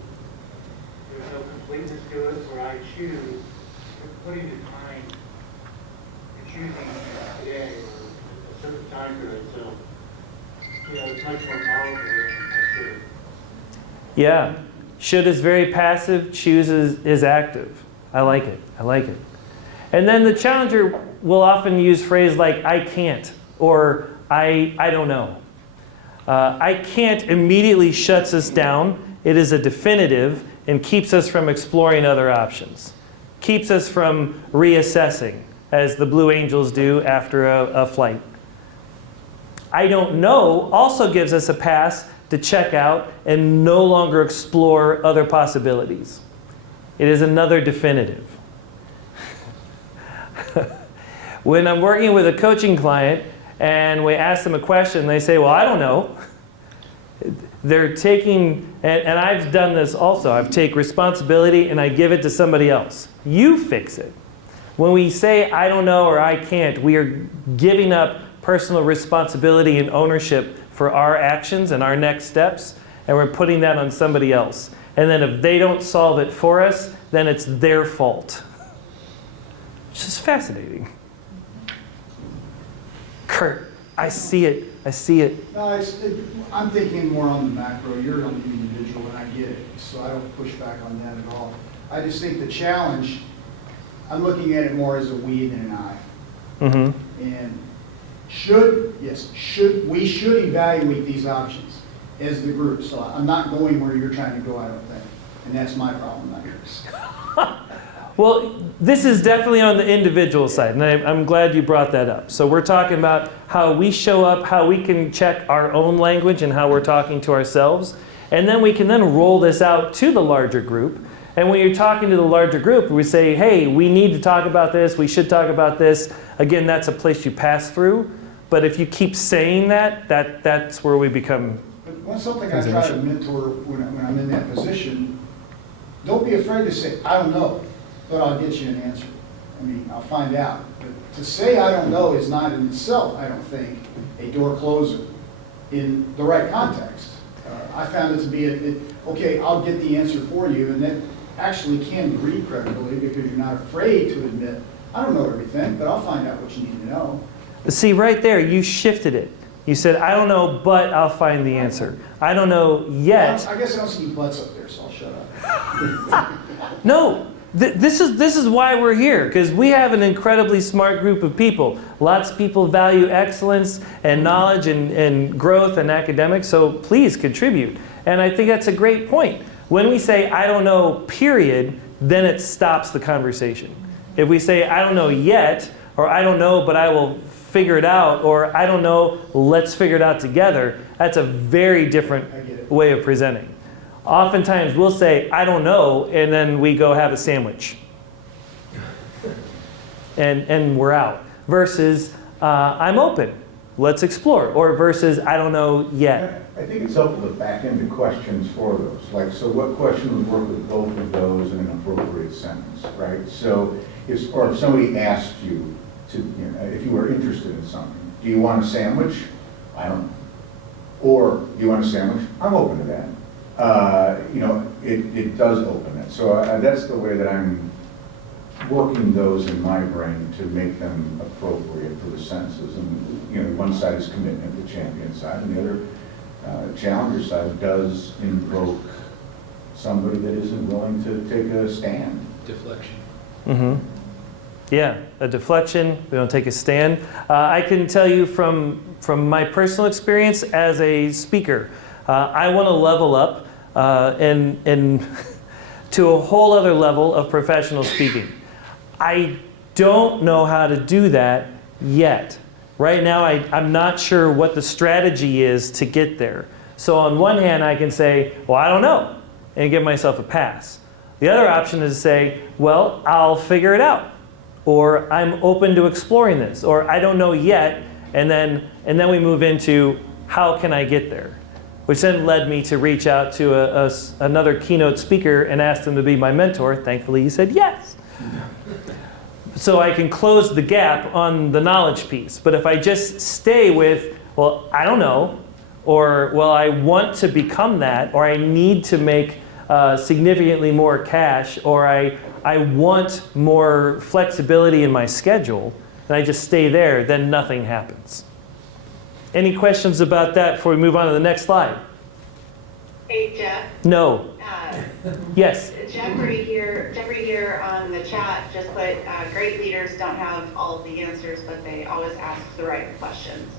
completeness to it, where I choose, putting the time, and choosing today, or a certain time period, so, it's much more powerful than I should. Yeah. Should is very passive, choose is active. I like it. I like it. And then the challenger will often use phrases like I can't or I don't know. I can't immediately shuts us down. It is a definitive and keeps us from exploring other options. Keeps us from reassessing, as the Blue Angels do after a flight. I don't know also gives us a pass to check out and no longer explore other possibilities. It is another definitive. When I'm working with a coaching client and we ask them a question, they say, well, I don't know. They're taking, and I've done this also, I've taken responsibility and I give it to somebody else. You fix it. When we say I don't know or I can't, we are giving up personal responsibility and ownership for our actions and our next steps, and we're putting that on somebody else. And then if they don't solve it for us, then it's their fault. It's just fascinating. Kurt, I see it. I see it. No, I'm thinking more on the macro. You're on the individual, and I get it. So I don't push back on that at all. I just think the challenge, I'm looking at it more as a we than an I. Mm-hmm. And we should evaluate these options as the group. So I'm not going where you're trying to go, I don't think. And that's my problem, not yours. Well, this is definitely on the individual side, and I'm glad you brought that up. So we're talking about how we show up, how we can check our own language and how we're talking to ourselves. And then we can then roll this out to the larger group. And when you're talking to the larger group, we say, hey, we need to talk about this, we should talk about this. Again, that's a place you pass through. But if you keep saying that's where we become. But one something I try to mentor when I'm in that position, don't be afraid to say, I don't know, but I'll get you an answer. I mean, I'll find out. But to say I don't know is not in itself, I don't think, a door closer in the right context. I found it to be, okay, I'll get the answer for you, and that actually can breed credibility because you're not afraid to admit, I don't know everything, but I'll find out what you need to know. See, right there, you shifted it. You said, I don't know, but I'll find the answer. I don't know yet. Well, I guess I don't see any butts up there, so I'll shut up. No, this is why we're here, because we have an incredibly smart group of people. Lots of people value excellence and knowledge and growth and academics, so please contribute. And I think that's a great point. When we say, I don't know, period, then it stops the conversation. If we say, I don't know yet, or I don't know, but I will figure it out, or I don't know, let's figure it out together, that's a very different way of presenting. Oftentimes we'll say, I don't know, and then we go have a sandwich. And we're out. Versus, I'm open, let's explore. Or versus, I don't know yet. I think it's helpful to back into questions for those. Like, so what question would work with both of those in an appropriate sentence, right? So, if somebody asked you to, if you were interested in something, do you want a sandwich? I don't know. Or, do you want a sandwich? I'm open to that. It does open it. So that's the way that I'm working those in my brain to make them appropriate for the sentences. And, one side is commitment, the champion side, and the other challenger side does invoke somebody that isn't willing to take a stand. Deflection. Mm-hmm. Yeah, a deflection, we don't take a stand. I can tell you from my personal experience as a speaker, I want to level up and to a whole other level of professional speaking. I don't know how to do that yet. Right now, I'm not sure what the strategy is to get there. So on one hand, I can say, well, I don't know, and give myself a pass. The other option is to say, well, I'll figure it out. Or I'm open to exploring this, or I don't know yet, and then we move into how can I get there, which then led me to reach out to another keynote speaker and ask them to be my mentor. Thankfully, he said yes. So I can close the gap on the knowledge piece. But if I just stay with, well, I don't know, or well, I want to become that, or I need to make significantly more cash, or I want more flexibility in my schedule, and I just stay there, then nothing happens. Any questions about that before we move on to the next slide? Hey, Jeff. No. Yes. Jeffrey here on the chat just put, great leaders don't have all of the answers, but they always ask the right questions.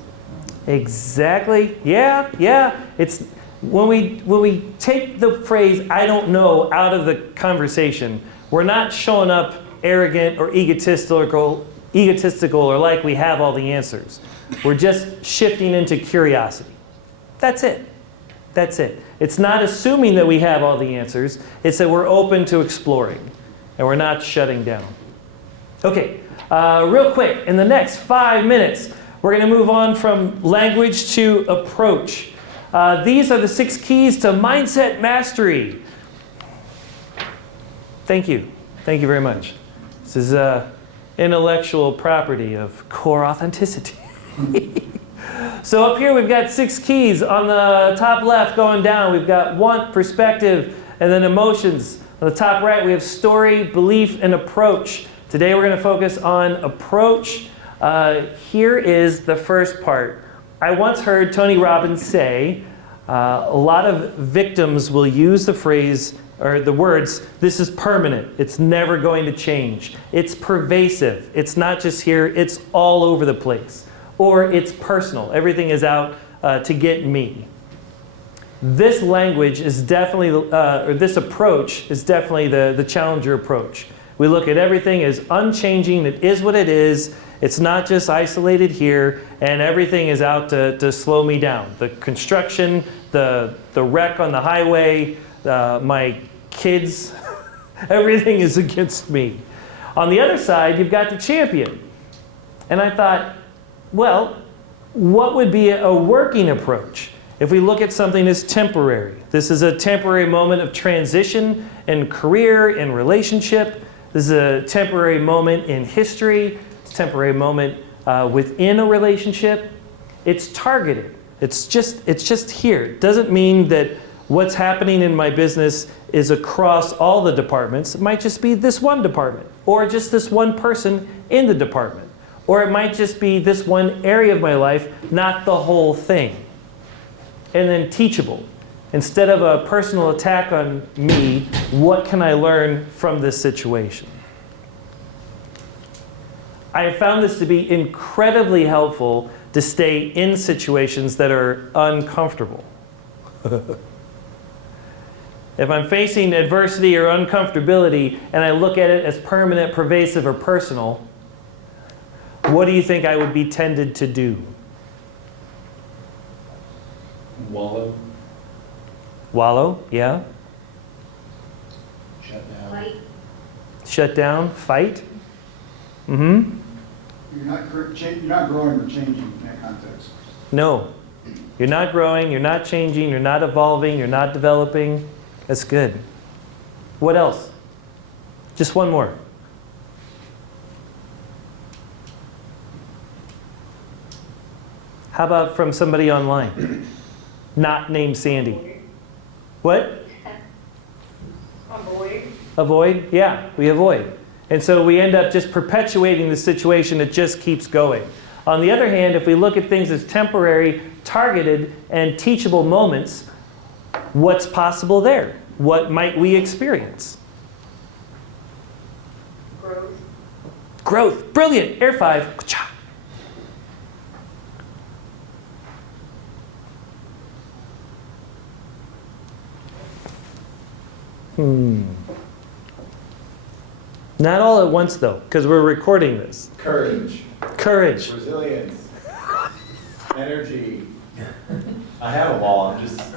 Exactly. Yeah, yeah. It's when we take the phrase "I don't know" out of the conversation, we're not showing up arrogant or egotistical or like we have all the answers. We're just shifting into curiosity. That's it. That's it. It's not assuming that we have all the answers. It's that we're open to exploring, and we're not shutting down. Okay, real quick, in the next 5 minutes, we're going to move on from language to approach. These are the 6 keys to mindset mastery. Thank you. Thank you very much. This is intellectual property of core authenticity. So up here we've got 6 keys. On the top left going down, we've got want, perspective, and then emotions. On the top right, we have story, belief, and approach. Today we're going to focus on approach. Here is the first part. I once heard Tony Robbins say, a lot of victims will use the phrase, or the words, this is permanent. It's never going to change. It's pervasive. It's not just here, it's all over the place. Or it's personal. Everything is out to get me. This language is definitely, or this approach is definitely the challenger approach. We look at everything as unchanging. It is what it is. It's not just isolated here, and everything is out to slow me down. The construction, the wreck on the highway, my kids, everything is against me. On the other side, you've got the champion. And I thought, well, what would be a working approach if we look at something as temporary? This is a temporary moment of transition in career, in relationship. This is a temporary moment in history. It's a temporary moment within a relationship. It's targeted. It's just here. It doesn't mean that what's happening in my business is across all the departments. It might just be this one department, or just this one person in the department. Or it might just be this one area of my life, not the whole thing. And then teachable. Instead of a personal attack on me, what can I learn from this situation? I have found this to be incredibly helpful to stay in situations that are uncomfortable. If I'm facing adversity or uncomfortability and I look at it as permanent, pervasive, or personal, what do you think I would be tended to do? Wallow. Wallow, yeah. Shut down. Fight. Shut down, fight. Mm-hmm. You're not growing or changing in that context. No. You're not growing, you're not changing, you're not evolving, you're not developing. That's good. What else? Just one more. How about from somebody online? Not named Sandy. What? Avoid. Avoid? Yeah, we avoid. And so we end up just perpetuating the situation. It just keeps going. On the other hand, if we look at things as temporary, targeted, and teachable moments, what's possible there? What might we experience? Growth. Growth. Brilliant. Air 5. Not all at once, though, because we're recording this. Courage, Courage. resilience, energy. I have them all,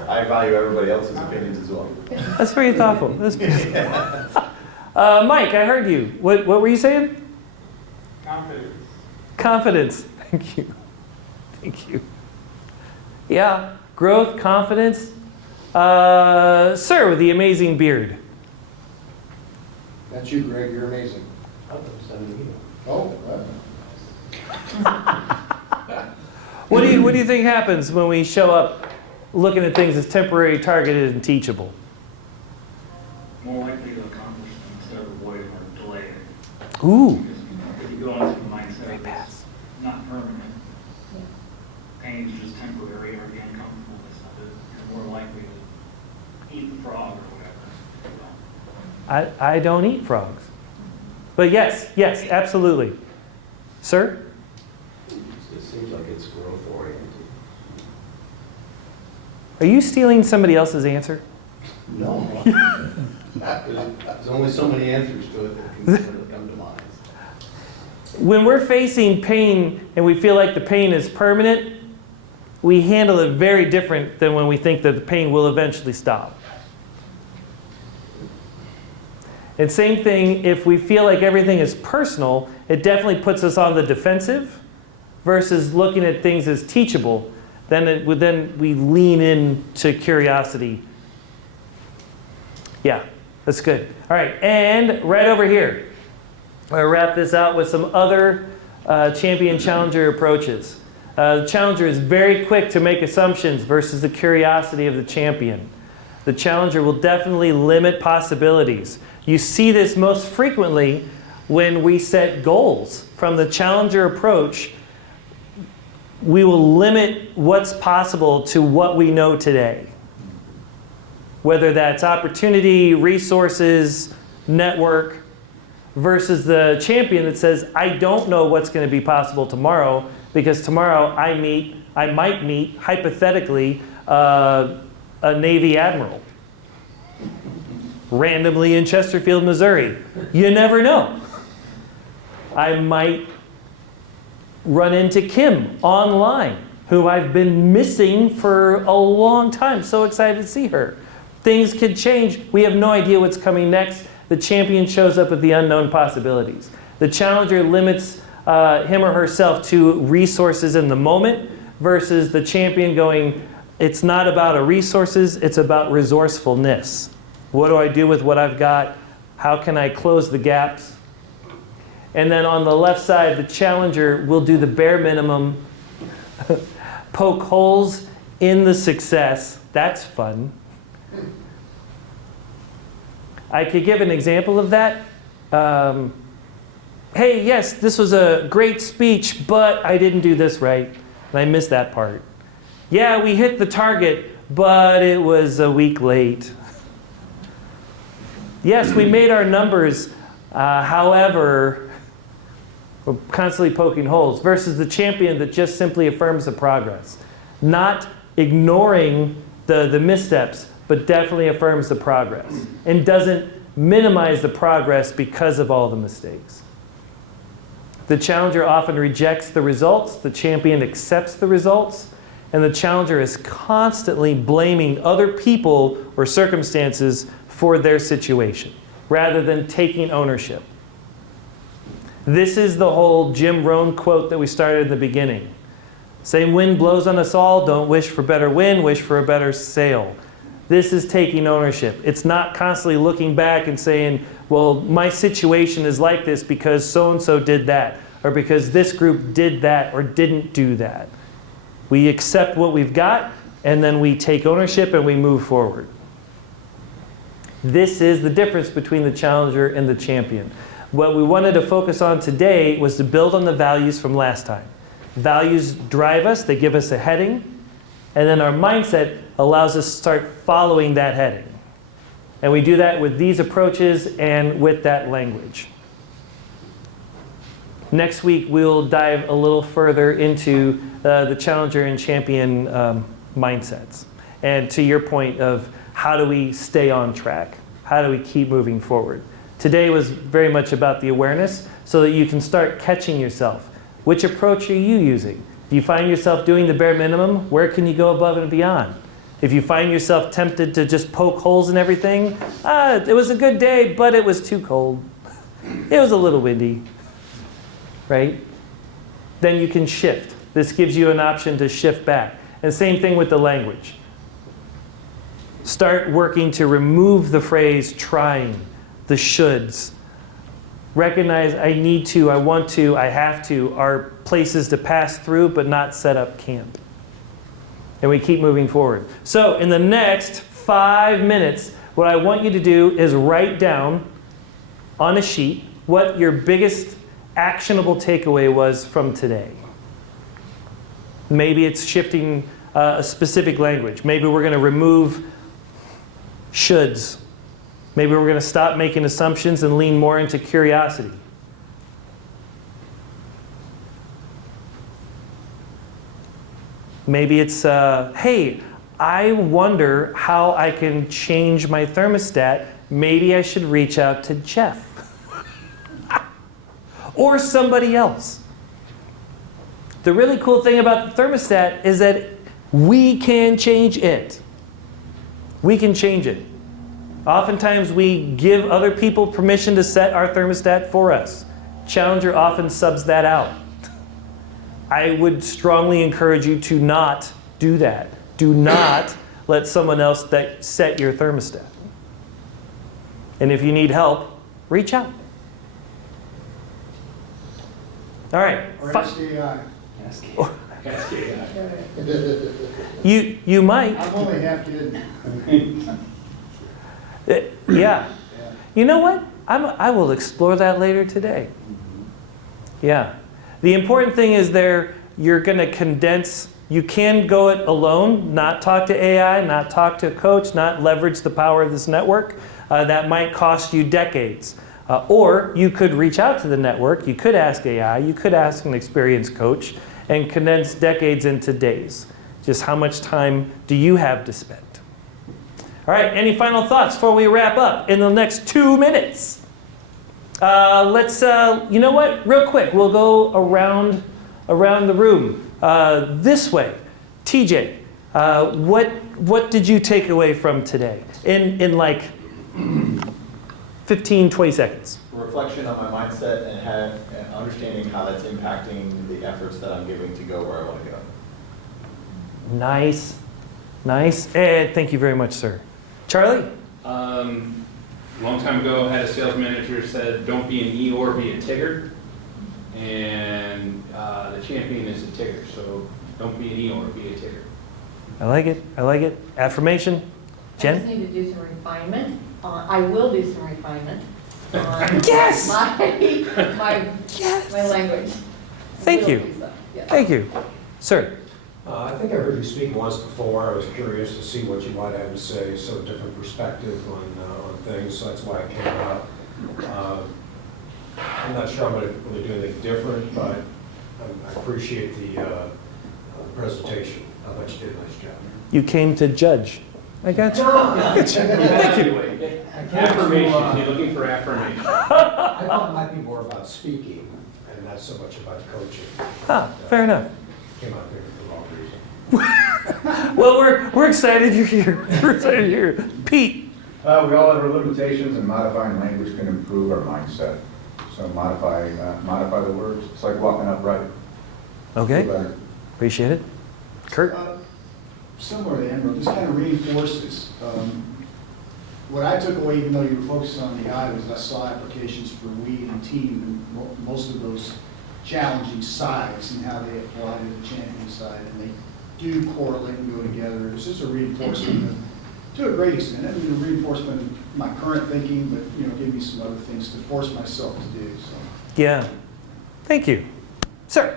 I value everybody else's opinions as well. That's very thoughtful. That's very Mike, I heard you. What were you saying? Confidence. Confidence. Thank you. Thank you. Yeah. Growth, confidence. Sir with the amazing beard. That's you, Greg, you're amazing. Oh, What do you think happens when we show up looking at things as temporary, targeted, and teachable? More likely to accomplish them instead of avoid or delay it. Ooh. Because if you go into the mindset that's not permanent, pain is just temporary, or the uncomfortableness of it, you're more likely to eat the frog or whatever. I don't eat frogs. But yes, absolutely. Sir? It seems like it's growth oriented. Are you stealing somebody else's answer? No. There's only so many answers to it that can come to mind. When we're facing pain and we feel like the pain is permanent, we handle it very different than when we think that the pain will eventually stop. And same thing, if we feel like everything is personal, it definitely puts us on the defensive versus looking at things as teachable. Then we lean into curiosity. Yeah, that's good. All right, and right over here, I'm going to wrap this out with some other champion-challenger approaches. The challenger is very quick to make assumptions versus the curiosity of the champion. The challenger will definitely limit possibilities. You see this most frequently when we set goals. From the challenger approach, we will limit what's possible to what we know today. Whether that's opportunity, resources, network, versus the champion that says, I don't know what's going to be possible tomorrow, because tomorrow I might meet, hypothetically, a Navy admiral. Randomly in Chesterfield, Missouri. You never know. I might run into Kim online, who I've been missing for a long time. So excited to see her. Things could change. We have no idea what's coming next. The champion shows up with the unknown possibilities. The challenger limits him or herself to resources in the moment versus the champion going, it's not about a resources, it's about resourcefulness. What do I do with what I've got? How can I close the gaps? And then on the left side, the challenger will do the bare minimum, poke holes in the success. That's fun. I could give an example of that. Hey, yes, this was a great speech, but I didn't do this right, and I missed that part. Yeah, we hit the target, but it was a week late. Yes, we made our numbers, however, we're constantly poking holes, versus the champion that just simply affirms the progress. Not ignoring the missteps, but definitely affirms the progress and doesn't minimize the progress because of all the mistakes. The challenger often rejects the results, the champion accepts the results, and the challenger is constantly blaming other people or circumstances for their situation, rather than taking ownership. This is the whole Jim Rohn quote that we started in the beginning. Same wind blows on us all, don't wish for better wind, wish for a better sail. This is taking ownership. It's not constantly looking back and saying, well, my situation is like this because so-and-so did that, or because this group did that or didn't do that. We accept what we've got, and then we take ownership and we move forward. This is the difference between the challenger and the champion. What we wanted to focus on today was to build on the values from last time. Values drive us, they give us a heading, and then our mindset allows us to start following that heading. And we do that with these approaches and with that language. Next week, we'll dive a little further into the challenger and champion mindsets. And to your point of how do we stay on track? How do we keep moving forward? Today was very much about the awareness so that you can start catching yourself. Which approach are you using? If you find yourself doing the bare minimum, where can you go above and beyond? If you find yourself tempted to just poke holes in everything, it was a good day, but it was too cold. It was a little windy, right? Then you can shift. This gives you an option to shift back. And same thing with the language. Start working to remove the phrase trying, the shoulds. Recognize I need to, I want to, I have to are places to pass through but not set up camp. And we keep moving forward. So in the next 5 minutes, what I want you to do is write down on a sheet what your biggest actionable takeaway was from today. Maybe it's shifting a specific language. Maybe we're going to remove shoulds. Maybe we're going to stop making assumptions and lean more into curiosity. Maybe it's, hey, I wonder how I can change my thermostat. Maybe I should reach out to Jeff or somebody else. The really cool thing about the thermostat is that we can change it. We can change it. Oftentimes we give other people permission to set our thermostat for us. Challenger often subs that out. I would strongly encourage you to not do that. Do not let someone else set your thermostat. And if you need help, reach out. All right. Or ask AI. You might. I'm only half kidding. Yeah. You know what? I will explore that later today. Yeah. The important thing is you're going to condense. You can go it alone, not talk to AI, not talk to a coach, not leverage the power of this network. That might cost you decades. Or you could reach out to the network. You could ask AI. You could ask an experienced coach and condense decades into days. Just how much time do you have to spend? All right, any final thoughts before we wrap up in the next 2 minutes? Let's, you know what, real quick, we'll go around the room. This way, TJ, what did you take away from today in like 15, 20 seconds? Reflection on my mindset and understanding how that's impacting the efforts that I'm giving to go where I want to go. Nice, nice, and thank you very much, sir. Charlie? A long time ago, I had a sales manager said, don't be an Eeyore, be a Tigger. And the champion is a Tigger, so don't be an Eeyore, be a Tigger. I like it, I like it. Affirmation? Jen? I just need to do some refinement. I will do some refinement on Yes! my language. Thank Will you. do so, yes. Thank you. Sir? I think I heard you speak once before. I was curious to see what you might have to say, so different perspective on things, so that's why I came out. I'm not sure I'm going to really do anything different, but I appreciate the presentation. I thought you did a nice job. You came to judge. I got you. Thank you. Affirmation, you're looking for affirmation. I thought it might be more about speaking and not so much about coaching. Ah, fair enough. Came out there for the wrong reason. Well, we're excited you're here. We're excited you're here. Pete? We all have our limitations, and modifying language can improve our mindset. So modify the words. It's like walking upright. Okay. Feel better. Appreciate it. Kurt? Similar to Emerald, this kind of reinforces. What I took away, even though you were focused on the eye, was I saw applications for we and team, and most of those challenging sides and how they apply to the champion side, and they do correlate and go together. It's just a reinforcement to a great extent. I mean, a reinforcement of my current thinking, but give me some other things to force myself to do. So. Yeah. Thank you. Sir?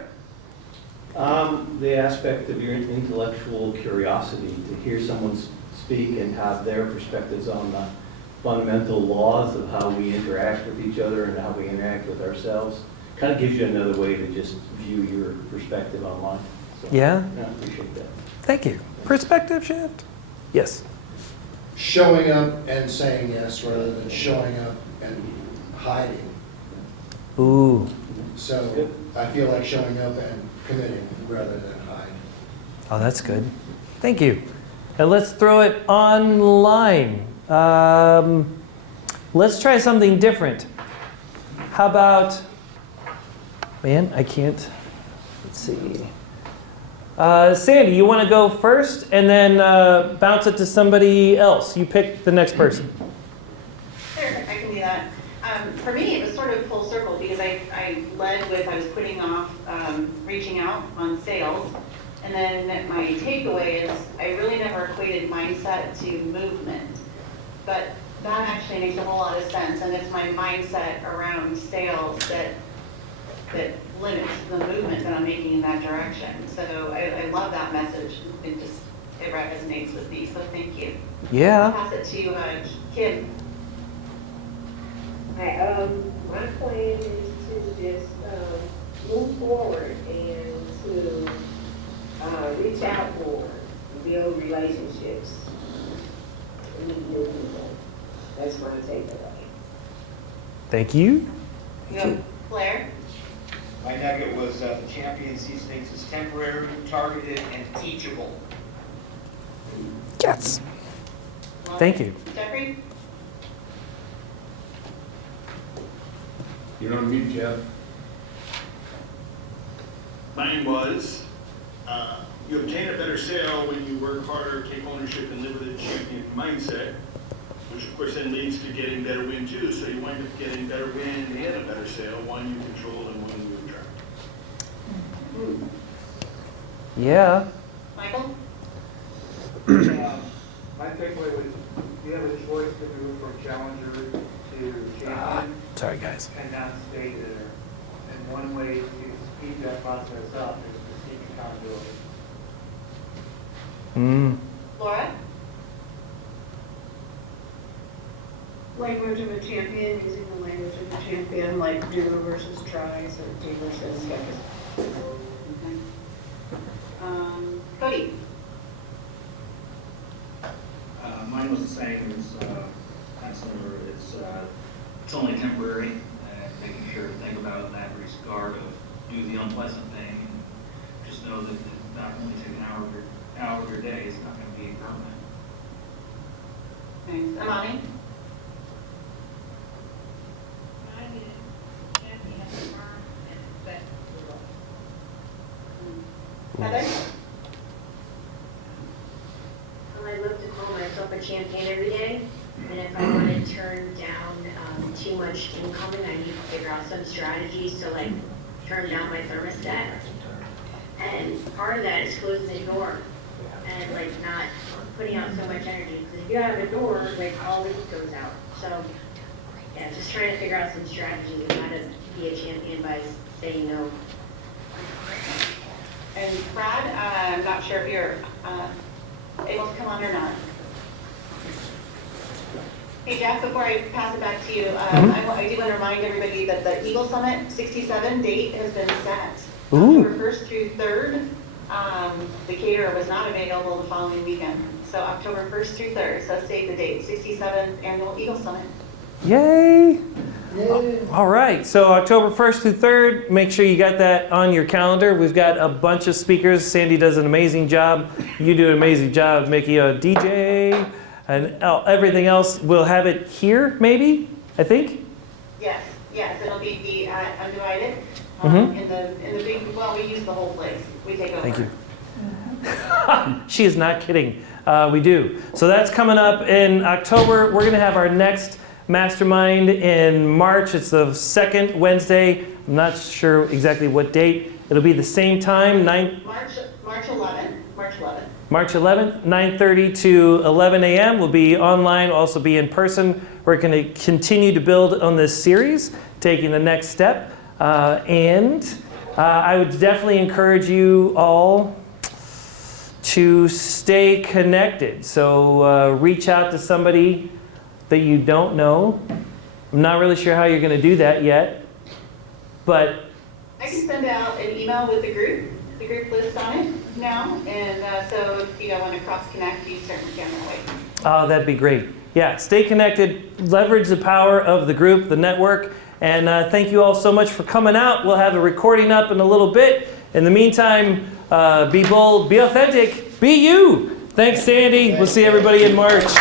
The aspect of your intellectual curiosity, to hear someone speak and have their perspectives on the fundamental laws of how we interact with each other and how we interact with ourselves, kind of gives you another way to just view your perspective on life. So, Yeah? I appreciate that. Thank you. Perspective shift? Yes. Showing up and saying yes rather than showing up and hiding. Ooh. So I feel like showing up and committing rather than hide. Oh, that's good. Thank you. And let's throw it online. Let's try something different. How about, man, I can't, let's see. Sandy, you want to go first and then bounce it to somebody else? You pick the next person. Sure, I can do that. For me, it was sort of full circle because I led with, I was putting off reaching out on sales. And then my takeaway is I really never equated mindset to movement. But that actually makes a whole lot of sense. And it's my mindset around sales that limits the movement that I'm making in that direction. So I love that message. It resonates with me. So thank you. Yeah. I'll pass it to Kim. Hi, my plan is to just move forward and to reach out more, build relationships. Thank you. Blair? My nugget was the champion sees things as temporary, targeted, and teachable. Yes. Thank you. Jeffrey? You're on mute, Jeff. Mine was, you obtain a better sale when you work harder, take ownership, and live with a champion mindset, which of course then leads to getting better win too. So you wind up getting better win and a better sale, one you control and one you attract. Yeah. Michael? My takeaway was, you have a choice to move from challenger to champion Sorry, guys. and not stay there. And one way to speed that process up is to seek accountability. Laura? Language of a champion, using the language of a champion, like do versus tries or do versus yes. Cody? Mine was the same as kind of similar. It's only temporary, and making sure to think about it in that regard of do the unpleasant thing, and just know that it's not only take an hour of your day, it's not going to be permanent. Thanks. Amani? Heather? I love to call myself a champion every day, and if I want to turn down too much incoming, I need to figure out some strategies to like turn down my thermostat. And part of that is closing the door and like not putting out so much energy. Because if you have a door, like all the heat goes out. So yeah, just trying to figure out some strategies of how to be a champion by saying no. And Brad, I'm not sure if you're able to come on or not. Hey Jeff, before I pass it back to you, I do want to remind everybody that the Eagle Summit 67 date has been set. October 1st through 3rd. The caterer was not available the following weekend. So October 1st through 3rd, so save the date, 67th Annual Eagle Summit. Yay! All right, so October 1st through 3rd, make sure you got that on your calendar. We've got a bunch of speakers. Sandy does an amazing job. You do an amazing job making a DJ and everything else. We'll have it here, maybe, I think? Yes, it'll be undivided. In the big, well, we use the whole place. We take over. Thank you. She is not kidding. We do. So that's coming up in October. We're going to have our next Mastermind in March. It's the second Wednesday. I'm not sure exactly what date. It'll be the same time, March 11th. March 11th, 9:30 to 11 a.m. We'll be online, also be in person. We're going to continue to build on this series, taking the next step. And I would definitely encourage you all to stay connected. So reach out to somebody that you don't know. I'm not really sure how you're going to do that yet, but I can send out an email with the group list on it now, and so if you don't want to cross-connect, you certainly can that way. Oh, that'd be great. Yeah, stay connected, leverage the power of the group, the network, and thank you all so much for coming out. We'll have a recording up in a little bit. In the meantime, be bold, be authentic, be you. Thanks, Sandy. We'll see everybody in March.